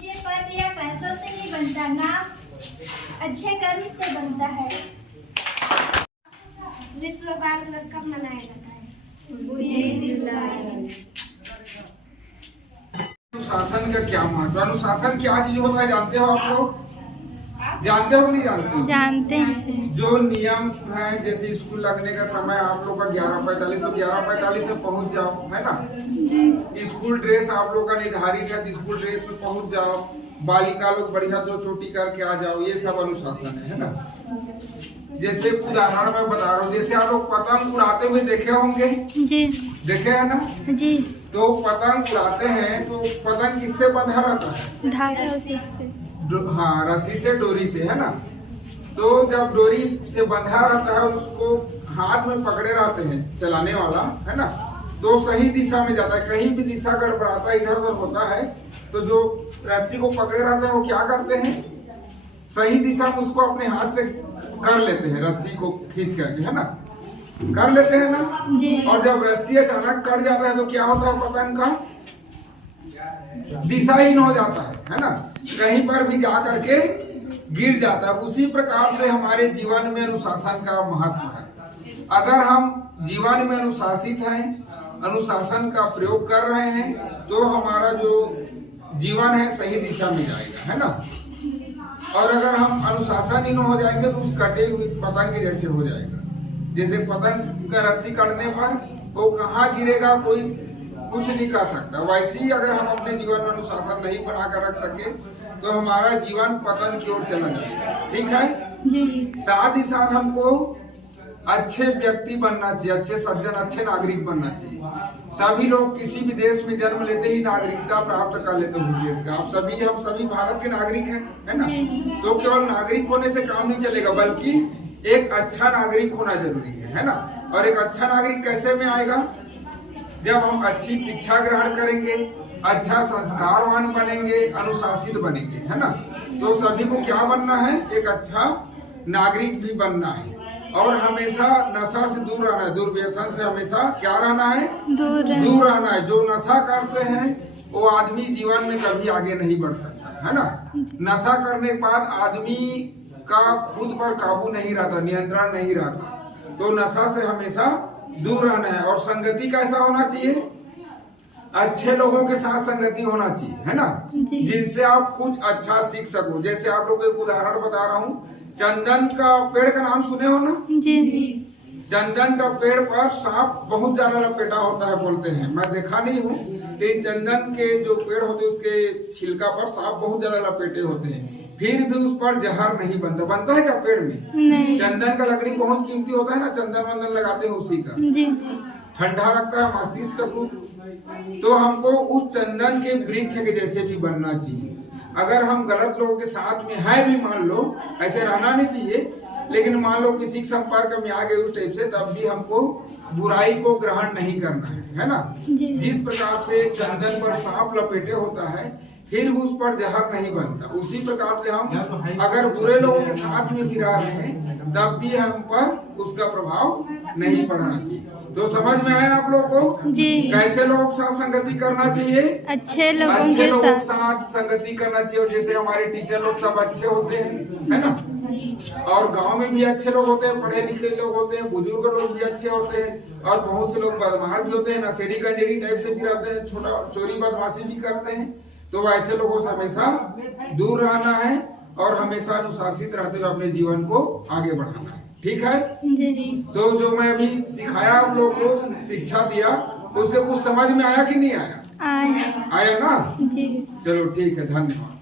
ऊंचे पद या पैसों से नहीं बनता, नाम अच्छे कर्म से बनता है। विश्व बाल दिवस कब मनाया जाता है? अनुशासन का क्या महत्व? अनुशासन क्या चीज होता है जानते हो आप लोग? जानते हो नहीं जानते? जानते हैं। जो नियम है, जैसे स्कूल लगने का समय आप लोग का 11:45, तो 11:45 से पहुंच जाओ, है ना? स्कूल ड्रेस आप लोग का निर्धारित है, स्कूल ड्रेस में पहुंच जाओ। बालिका लोग बढ़िया 2 चोटी करके आ जाओ, ये सब अनुशासन है ना? जैसे उदाहरण मैं बता रहा हूँ, जैसे आप लोग पतंग उड़ाते हुए देखे होंगे जी। देखे है ना? जी। तो पतंग उड़ाते हैं तो पतंग किससे बंधा रहता है? धागा से। हाँ, रस्सी से, डोरी से, है ना? तो जब डोरी से बंधा रहता है, उसको हाथ में पकड़े रहते हैं चलाने वाला, है ना? तो सही दिशा में जाता है। कहीं भी दिशा गड़बड़ाता है, इधर उधर होता है, तो जो रस्सी को पकड़े रहते हैं वो क्या करते हैं? सही दिशा में उसको अपने हाथ से कर लेते हैं, रस्सी को खींच करके, है ना? कर लेते हैं ना? और जब रस्सी अचानक कट जाता है तो क्या होता है? पतंग का दिशाहीन हो जाता है ना? कहीं पर भी जा करके गिर जाता है। उसी प्रकार से हमारे जीवन में अनुशासन का महत्व है। अगर हम जीवन में अनुशासित हैं, अनुशासन का प्रयोग कर रहे हैं, तो हमारा जो जीवन है सही दिशा में जाएगा, है ना? और अगर हम अनुशासनहीन हो जाएंगे तो उस कटे हुए पतंग के जैसे हो जाएगा। जैसे पतंग का रस्सी कटने पर वो कहाँ गिरेगा, कोई कुछ नहीं कर सकता। वैसे ही अगर हम अपने जीवन में अनुशासन नहीं बना कर रख सके तो हमारा जीवन पतन की ओर चला जाएगा। ठीक है जी। साथ ही साथ हमको अच्छे व्यक्ति बनना चाहिए, अच्छे सज्जन, अच्छे नागरिक बनना चाहिए। सभी लोग किसी भी देश में जन्म लेते ही नागरिकता प्राप्त कर लेते हैं उस देश का। हम सभी भारत के नागरिक हैं, है ना? तो केवल नागरिक होने से काम नहीं चलेगा, बल्कि एक अच्छा नागरिक होना जरूरी है ना? और एक अच्छा नागरिक कैसे में आएगा? जब हम अच्छी शिक्षा ग्रहण करेंगे, अच्छा संस्कारवान बनेंगे, अनुशासित बनेंगे, है ना? तो सभी को क्या बनना है? एक अच्छा नागरिक भी बनना है। और हमेशा नशा से दूर रहना है, दुर्व्यसन से हमेशा क्या रहना है? दूर रहना है। जो नशा करते हैं वो आदमी जीवन में कभी आगे नहीं बढ़ सकता, है ना? नशा करने के बाद आदमी का खुद पर काबू नहीं रहता, नियंत्रण नहीं रहता। तो नशा से हमेशा दूर रहना है। और संगति कैसा होना चाहिए? अच्छे लोगों के साथ संगति होना चाहिए, है ना? जिनसे आप कुछ अच्छा सीख सको। जैसे आप लोग एक उदाहरण बता रहा हूँ, चंदन का पेड़ का नाम सुने हो ना? जी। चंदन का पेड़ पर सांप बहुत ज्यादा लपेटा होता है बोलते हैं, मैं देखा नहीं हूँ, लेकिन चंदन के जो पेड़ होते हैं उसके छिलका पर सांप बहुत ज्यादा लपेटे होते हैं, फिर भी उस पर जहर नहीं बनता। बनता है क्या पेड़ में? नहीं। चंदन का लकड़ी बहुत कीमती होता है ना, चंदन वंदन लगाते हैं उसी का। जी। ठंडा रखता है मस्तिष्क को। तो हमको उस चंदन के वृक्ष के जैसे भी बनना चाहिए। अगर हम गलत लोगों के साथ में है भी, मान लो ऐसे रहना नहीं चाहिए, लेकिन मान लो किसी के संपर्क में आ गए उस टाइप से, तब भी हमको बुराई को ग्रहण नहीं करना है ना? जिस प्रकार से चंदन पर सांप लपेटे होता है, फिर भी उस पर जहर नहीं बनता, उसी प्रकार से हम अगर बुरे लोगों के साथ में भी रह रहे हैं, तब भी हम पर उसका प्रभाव नहीं पड़ना चाहिए। तो समझ में आया आप लोग को? जी। कैसे लोगों के साथ संगति करना चाहिए? अच्छे लोगों के साथ संगति करना चाहिए। और जैसे हमारे टीचर लोग सब अच्छे होते हैं, है ना? और गांव में भी अच्छे लोग होते हैं, पढ़े लिखे लोग होते हैं, बुजुर्ग लोग भी अच्छे होते हैं, और बहुत से लोग बदमाश भी होते हैं, नशेड़ी गंजेड़ी टाइप से भी रहते हैं, छोटा चोरी बदमाशी भी करते हैं। तो ऐसे लोगों से हमेशा दूर रहना है और हमेशा अनुशासित रहते हुए अपने जीवन को आगे बढ़ाना है। ठीक है जी। तो जो मैं अभी सिखाया आप लोगों को, शिक्षा दिया, उससे कुछ समझ में आया कि नहीं आया? आया ना? जी। चलो ठीक है, धन्यवाद।